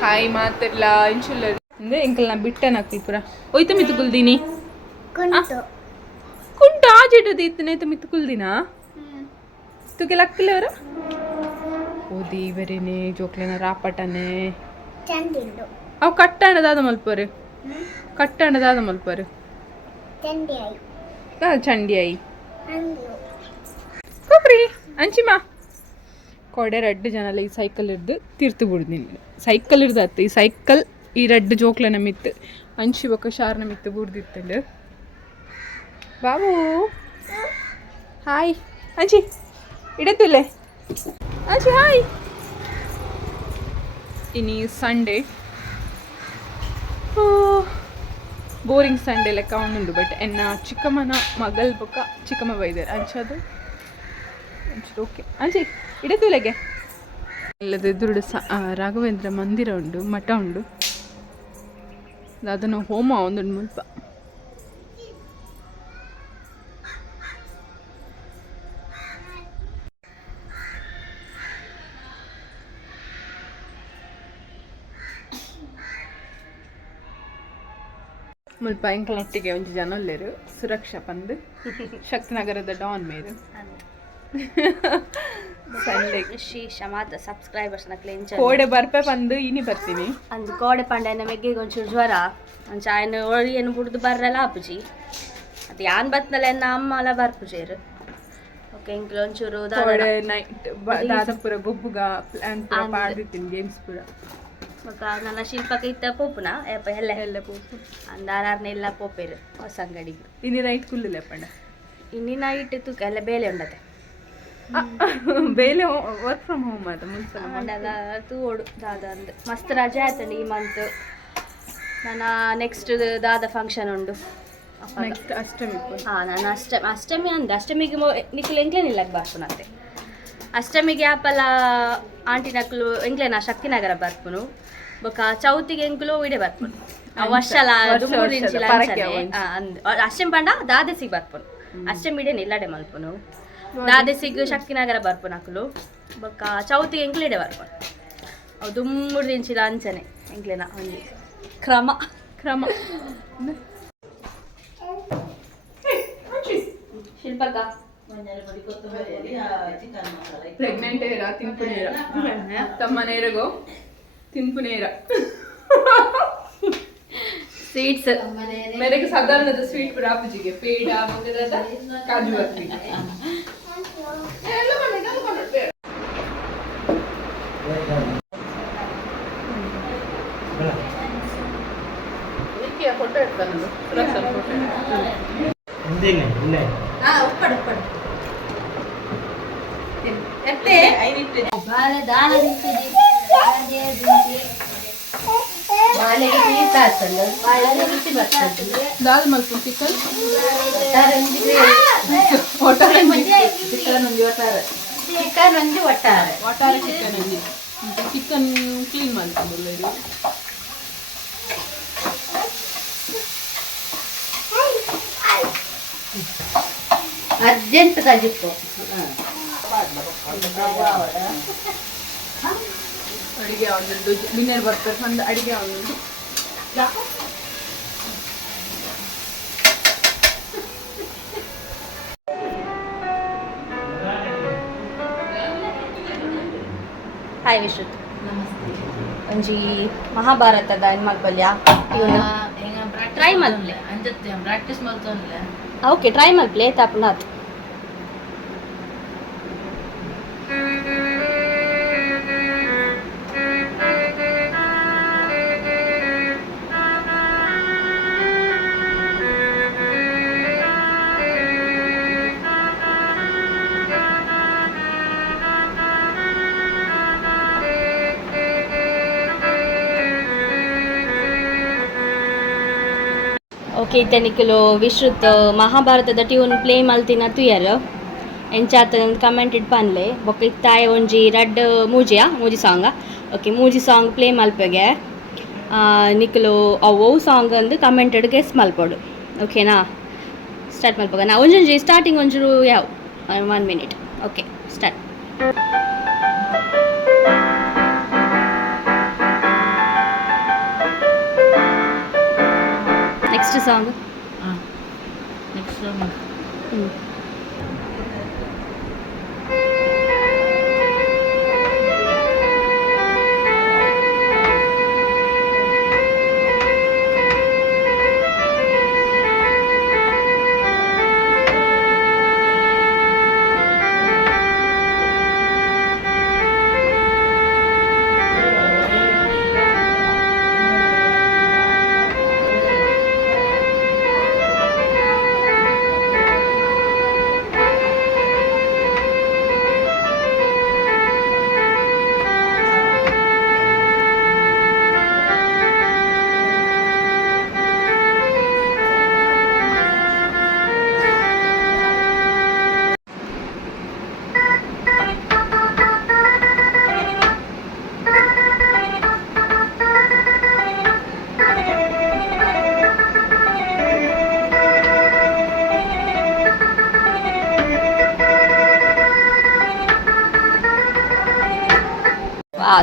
Hi ಮಾತಿರ್ಲ ಇಂಚುಲ್ಲ ಅಂದ್ರೆ ಎಂಕಲ್ ನಾ ಬಿಟ್ಟೆ ನಾಕ್ತಿ ಪುರ ಒಯ್ತ ಮಿತ್ತು ಕುಲ್ದೀನಿ ಕುಂಟ ಆಜಿಟ್ಟದು ಇತ್ತನೆ ಮಿತ್ತು ಕುಲ್ದಿನ ತುಗೆ ಲಕ್ಕಿಲ್ಲವರ ಓ ದೇವರೇನೆ ಜೋಕ್ಲೆನ ರಾಪಟನೆ ಅವು ಕಟ್ಟಣದಾದ ಮಲ್ಪರು ಕಟ್ಟಣದಾದ ಮಲ್ಪರು ಚಂಡಿ ಆಯಿ ಕೊಬ್ರಿ ಅಂಚಿಮಾ ಕೊಡೆ ರೆಡ್ ಜನಲ್ಲ ಈ ಸೈಕಲ್ ಹಿಡ್ದು ತಿರ್ತು ಬಿಡ್ದೀನಿ ಸೈಕಲ್ ಹಿಡ್ದತ್ತು ಈ ಸೈಕಲ್ ಈ ರೆಡ್ ಜೋಕ್ಲೆನ ಮಿತ್ತು ಅಂಚಿ ಬೊಕ್ಕ ಶಾರ್ನ ಮಿತ್ತು ಬುಡ್ದಿತ್ತಂಡು ಬಾಬು ಹಾಯ್ ಅಂಚಿ ಇಡತ್ತಿಲ್ಲೆ ಅಂಚಿ ಹಾಯ್ ಇನಿ ಸಂಡೇ ಬೋರಿಂಗ್ ಸಂಡೇ ಲೆಕ್ಕ ಉಂಡು ಬಟ್ ಎನ್ನ ಚಿಕ್ಕಮ್ಮನ ಮಗಲ್ ಬೊಕ್ಕ ಚಿಕ್ಕಮ್ಮ ಬೈದಾರೆ ಅಂಚದು ಓಕೆ ಅಂಚಿ ಇಡತ್ತಿಲೆಗೆ ಇಲ್ಲದ ಎದುರುಡು ರಾಘವೇಂದ್ರ ಮಂದಿರ ಉಂಡು ಮಠ ಉಂಡು ಅದನ್ನು ಹೋಮ ಒಂದುಂಡು ಮುಲ್ಪ ಮುಲ್ಪ ಎಂಕಲೊಟ್ಟಿಗೆ ಒಂಜಿ ಜನ ಒಲ್ಲೆರು ಸುರಕ್ಷಾ ಪಂದ್ ಶಕ್ತಿನಗರದ ಡಾನ್ ಮೇರು ಸಂಡೇ ಶೀಶ ಮಾತ ಸಬ್ಸ್ಕ್ರೈಬರ್ಸ್ ಕೋಡೆ ಬರ್ಪೆ ಪಂದು ಇನಿ ಬರ್ತೀನಿ ಅಂದು ಕೋಡೆ ಪಂಡನ ಮೆಗ್ಗೆಗೆ ಒಂಚೂರು ಜ್ವರ ಅಂಚ ಆಯ್ನ ಒಳಿಯನ್ನು ಬಿಡ್ದು ಬರ್ರಲ್ಲ ಆಪುಜಿ ಅದು ಯಾನ್ ಬತ್ತಲ್ಲ ಎನ್ನ ಅಮ್ಮ ಎಲ್ಲ ಬರ್ಪುಜೇರು ಓಕೆ ಇಂಕ್ಲ ಒಂಚೂರು ಕೋಡೆ ನೈಟ್ ದಾದಪುರ ಗೊಬ್ಬುಗ ಪ್ಲಾನ್ ಪೂರ ಪಾಡ್ದಿತ್ತೀನಿ ಗೇಮ್ಸ್ ಪೂರ ಮಕ್ಕ ನನ್ನ ಶಿಲ್ಪಕ್ಕೆ ಇತ್ತ ಪೋಪುನ ಯಪ್ಪ ಎಲ್ಲ ಎಲ್ಲ ಪೋಪು ಅಂದಾರನೆಲ್ಲ ಪೋಪೇರು ಹೊಸ ಅಂಗಡಿಗೆ ಇನಿ ನೈಟ್ ಕುಲ್ಲಿಲ್ಲ ಪಂಡ ಇನ್ನಿ ನೈಟ್ ತೂಕ ಎಲ್ಲ ಬೇಲೆ ಉಂಡತೆ ಬೇಲೆ ವರ್ಕ್ ಫ್ರಮ್ ಹೋಮ್ ಆಯ್ತು ಮುಂಚೆ ತೂಡು ದಾದ ಅಂದು ಮಸ್ತ್ ರಜೆ ಆಯ್ತಂడి ಈ ಮಂತ್ ನನ್ನ ನೆಕ್ಸ್ಟ್ ದಾದ ಫಂಕ್ಷನ್ ಉಂಡು ನೆಕ್ಸ್ಟ್ ಅಷ್ಟಮಿ ನಾನು ಅಷ್ಟಮಿ ಅಂದೆ ಅಷ್ಟಮಿಗೆ ನಿಕ್ಲು ಎಂಕ್ಲೇನಿಲ್ಲಕ್ಕೆ ಬರ್ಪುನಂತೆ ಅಷ್ಟಮಿಗೆ ಆಪಲ ಆಂಟಿ ನಕ್ಲು ಎಂಕ್ಲೇನ ಶಕ್ತಿನಗರ ಬರ್ಪುನು ಬೊಕ ಚೌತಿಗೆ ಎಂಕ್ಲು ಇಡೆ ಬರ್ಪುನು ವರ್ಷಲ ಮೂರು ಇಂಚಿಲ ಅಷ್ಟಮಿ ಪಂಡ ದಾದೆಸಿಗೆ ಬರ್ಪುನು ಅಷ್ಟಮಿ ಇಡೆ ನಿಲ್ಲಡೆ ಮಲ್ಪುನು ದಾದೆಸಿಗೆ ಶಕ್ತಿನಗರ ಬರ್ಪುನು ಅಕ್ಲು ಬೊಕ ಚೌತಿಗೆ ಎಂಕ್ಲು ಇಡೆ ಬರ್ಪುನು ಅವು ದುಮ್ಮುಡು ಇಂಚಿಲ ಅಂಚನೆ ಎಂಕ್ಲೇನ ಒಂಜಿ ಕ್ರಮ ಶಿಲ್ಪಕ್ಕ ಪ್ರೆಗ್ನೆಂಟ್ ಏರ ತಿನ್ಪುನೇರ ತಮ್ಮನೇರಗೋ ತಿನ್ಪುನೇರ ಸ್ವೀಟ್ಸ್ ಮೇರೆಗೆ ಸಾಧಾರಣದ ಸ್ವೀಟ್ ಪುರಾಪುಜಿಗೆ ಪೇಡ ಮೊದಲಾದ ಕಾಜು ಬರ್ಫಿ ಫೋಟೋ ಇಡ್ತಾನದು ಸುರಕ್ಷಾ ಫೋಟೋ ದಾಲ್ ಮಲ್ಪು ಚಿಕನ್ ಒಟ್ಟಾರೆ ಚಿಕನ್ ಕ್ಲೀನ್ ಮಾಡ್ಕೊಂಡು ಅರ್ಜೆಂಟ್ ಕಜಿಪ್ಪು ಅಡಿಗೆ ಅವನದ್ದು ವಿನ್ನರ್ ಬರ್ತಾರೆ ಒಂದು ಅಡಿಗೆ ಅವನದ್ದು ಹಾಯ್ ವಿಶ್ರುತ್ ಒಂಜಿ ಮಹಾಭಾರತದ ಏನು ಮಲ್ಪಲ್ಯ ಟ್ರೈ ಮಲ್ಪ್ಲೆ ಪ್ರಾಕ್ಟೀಸ್ ಮಾಡ್ತಾನೆ ಓಕೆ ಟ್ರೈ ಮಲ್ಪ್ಲೆ ತಾಪನಾಥ್ ಓಕೆ ಇತನಿಕಲು ವಿಶ್ರುತ್ ಮಹಾಭಾರತದ ಟ್ಯೂನ್ ಪ್ಲೇ ಮಲ್ತಿನ ತುಯರ್ ಎಂಚಾತ ಕಮೆಂಟ್ ಇಟ್ ಪನ್ಲೆ ಬೊಕ್ಕ ಇತ್ತಾಯ ಒಂಜಿ ರಡ್ ಮೂಜಿ ಸಾಂಗ್ ಓಕೆ ಮೂಜಿ ಸಾಂಗ್ ಪ್ಲೇ ಮಲ್ಪೆಗೆ ನಿಕ್ಲು ಅವು ಸಾಂಗ್ ಅಂದು ಕಮೆಂಟೆಡ್ ಗೆಸ್ ಮಲ್ಪೊಡು ಓಕೆನಾ ಸ್ಟಾರ್ಟ್ ಮಲ್ಪಗ ನಾ ಒಂಜೊಂಜಿ ಸ್ಟಾರ್ಟಿಂಗ್ ಒಂಚೂರು ಯಾವ 1 minute okay start next song. Next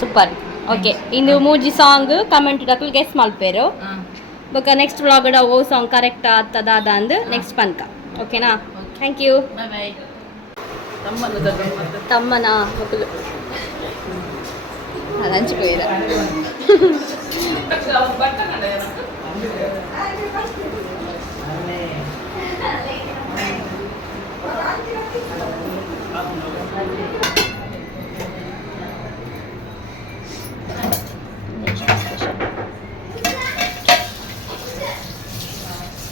super. Okay, ಇನ್ನು ಮೂಜಿ ಸಾಂಗ್ ಕಮೆಂಟ್ ಡಕ್ಲು ಗೆಸ್ ಮಲ್ಪೇರು. ಬೊಕ ನೆಕ್ಸ್ಟ್ ವ್ಲಾಗಡ ಓ ಸಾಂಗ್ ಕರೆಕ್ಟ್ ಆಗ್ತದ ಅಂದು ನೆಕ್ಸ್ಟ್ ಪನ್ಕ. ಓಕೆನಾ? Thank you. Bye bye. ತಮ್ಮನ ಮಕ್ಕಳು ಹಂಚಿపోయేದ.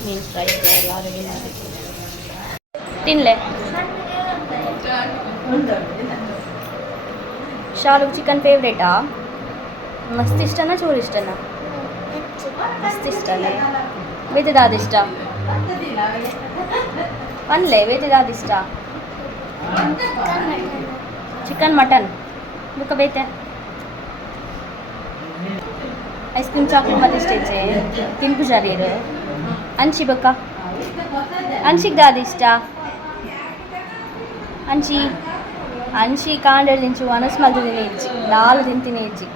ಮೀನ್ ಫ್ರೈ ಎಲ್ಲ ರೆಡಿ ಮಾಡಿ ತಿನ್ಲೆ. ಶಾಲುಗ್ ಚಿಕನ್ ಫೇವ್ರೇಟಾ? ಮಸ್ತ್ ಇಷ್ಟನಾ ಚೂರು ಇಷ್ಟನಾ? ಮಸ್ತ್ ಇಷ್ಟನ. ವೇತದಾದ ಇಷ್ಟ ಅನ್ಲೇ? ವೇತದಾದ ಇಷ್ಟ? ಚಿಕನ್ ಮಟನ್ ಬುಕ್ಕ ಬೇತೆ ಐಸ್ ಕ್ರೀಮ್ ಚಾಕ್ಲೇಟ್ ಮತ್ತೆ ಇಷ್ಟೇ ತಿನ್ಕು ಜರೀರು ಅಂಚಿ ಬಕ್ಕ ಅಂಚಿಗೆ ದಾದ ಇಷ್ಟ ಅಂಚಿ ಅಂಚಿ ಕಾಂಡಲ್ಲಿ ತಿಂಚು ಅನಸ್ ಮಲ್ದು ತಿನಿ ಇಜ್ಜಿ ದಾಲ್ ತಿಂತೀನಿ ಇಜ್ಜಿ.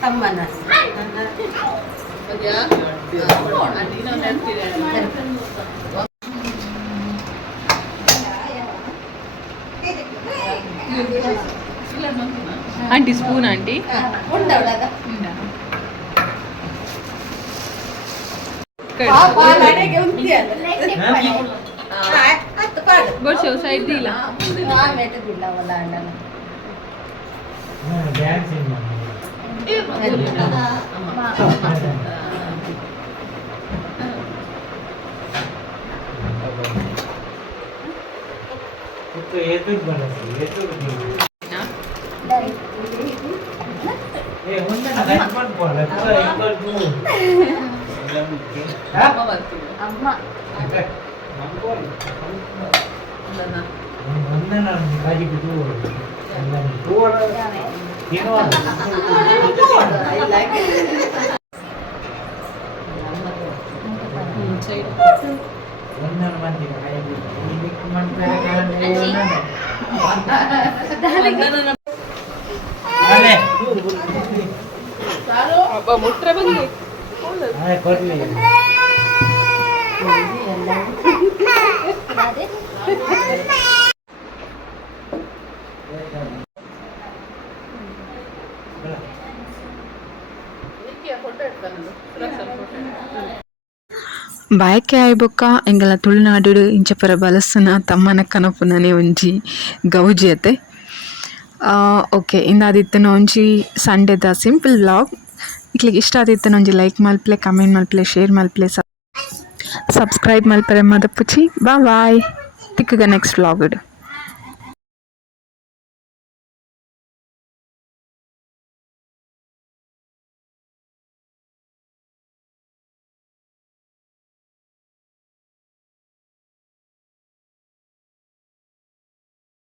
ತಮ್ಮನ aunty spoon aunty Barsha side ಇಲ್ಲ ಅಮ್ಮ ಮುಟ್ರೆ ಬಂದು ಬಾಯ್ಕೆ ಆಯ್ಬೊಕ್ಕ ಎಂಗಲ ತುಳುನಾಡು ಇಂಚಪರ ಬಲಸುನ ತಮ್ಮನ ಕನಪುನನೆ ಒಂಜಿ ಗೌಜಿಯತೆ. ಓಕೆ ಇಂದಾದಿತ್ತನ ಒಂಜಿ ಸಂಡೆದ ಸಿಂಪಲ್ ವ್ಲಾಗ್. ಇಕ್ಲಿಗೆ ಇಷ್ಟ ಆದಿತ್ತನ ಒಂಜಿ ಲೈಕ್ ಮಲ್ಪಲೆ, ಕಮೆಂಟ್ ಮಲ್ಪಲೆ, ಶೇರ್ ಮಲ್ಪಲೆ, ಸಬ್ಸ್ಕ್ರೈಬ್ ಮಲ್ಪರೆ ಮದಪುಚಿ. ಬಾಯ್ ತಿಕ್ಕಗ ನೆಕ್ಸ್ಟ್ ವ್ಲಾಗ್.